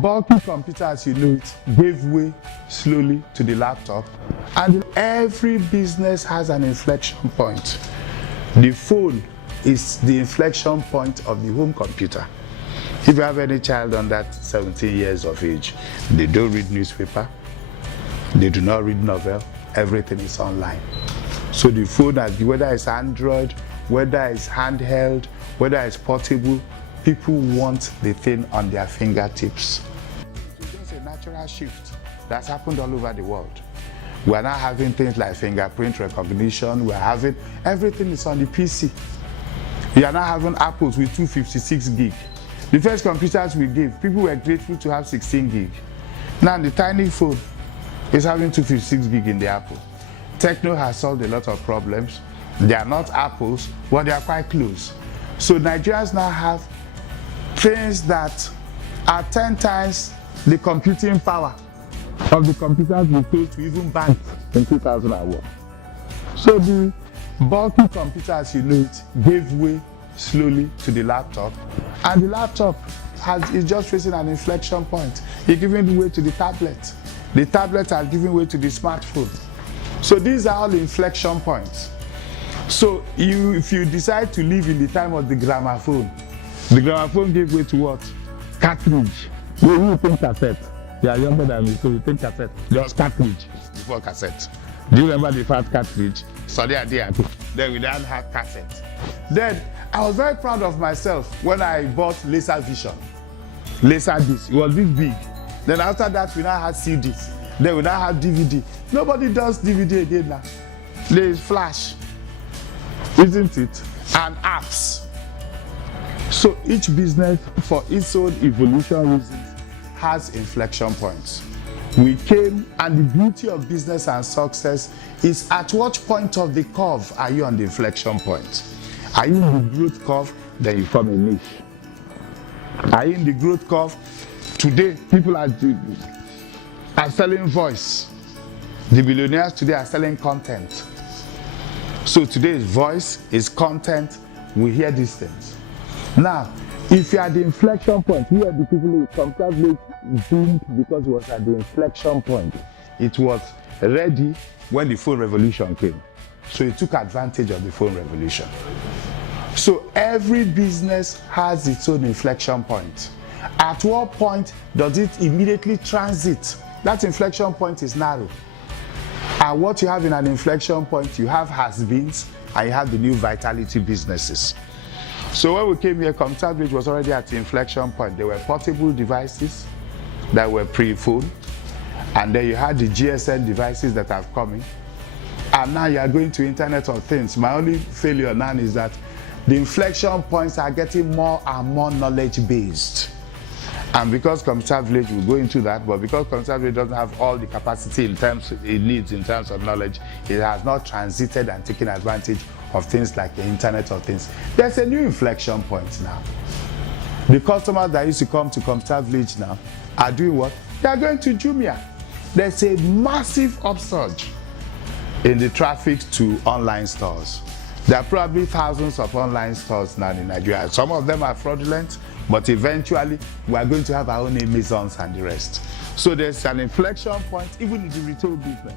bulky computer as you know it gave way slowly to the laptop, and every business has an inflection point. The phone is the inflection point of the home computer. If you have any child under 17 years of age, they don't read newspaper, they do not read novel, everything is online. So the phone, whether it's Android, whether it's handheld, whether it's portable, people want the thing on their fingertips. It's just a natural shift that's happened all over the world. We're now having things like fingerprint recognition, we're having, everything is on the PC. We are now having Apples with 256 gig. The first computers we gave, people were grateful to have 16 gig. Now the tiny phone is having 256 gig in the Apple. Techno has solved a lot of problems. They are not Apples, but they are quite close. So Nigerians now have things that are 10 times the computing power of the computers we sold to even banks in 2001. So the bulky computer, as you know it, gave way slowly to the laptop, and the laptop is just facing an inflection point. It's giving way to the tablet. The tablet has given way to the smartphone. So these are all inflection points. So if you decide to live in the time of the gramophone gave way to what? Cartridge. You think cassette. You are younger than me, so you think cassette. Just cartridge before cassette. Do you remember the fat cartridge? Sorry, I did. Then we didn't have cassette. Then I was very proud of myself when I bought Laser Vision. Laser disc. It was this big. Then after that, we now had CDs. Then we now have DVD. Nobody does DVD again now. There is Flash, isn't it? And apps. So each business, for its own evolution reasons, has inflection points. We came, and the beauty of business and success is at what point of the curve are you on the inflection point? Are you in the growth curve? Then you form a niche. Are you in the growth curve? Today, people are selling voice. The billionaires today are selling content. So today's voice is content. We hear these things. Now, if you are at the inflection point, we are the people who comfortably zoomed because it was at the inflection point. It was ready when the phone revolution came. So it took advantage of the phone revolution. So every business has its own inflection point. At what point does it immediately transit? That inflection point is narrow. And what you have in an inflection point, you have has-beens and you have the new vitality businesses. So when we came here, Computer Village was already at the inflection point. There were portable devices that were pre-phone, and then you had the GSM devices that have come in. And now you are going to Internet of Things. My only failure now is that the inflection points are getting more and more knowledge-based. And because Computer Village will go into that, but because Computer Village doesn't have all the capacity in terms it needs in terms of knowledge, it has not transited and taken advantage of things like the Internet of Things. There's a new inflection point now. The customers that used to come to Computer Village now are doing what? They are going to Jumia. There's a massive upsurge in the traffic to online stores. There are probably thousands of online stores now in Nigeria. Some of them are fraudulent, but eventually we are going to have our own Amazons and the rest. So there's an inflection point even in the retail business.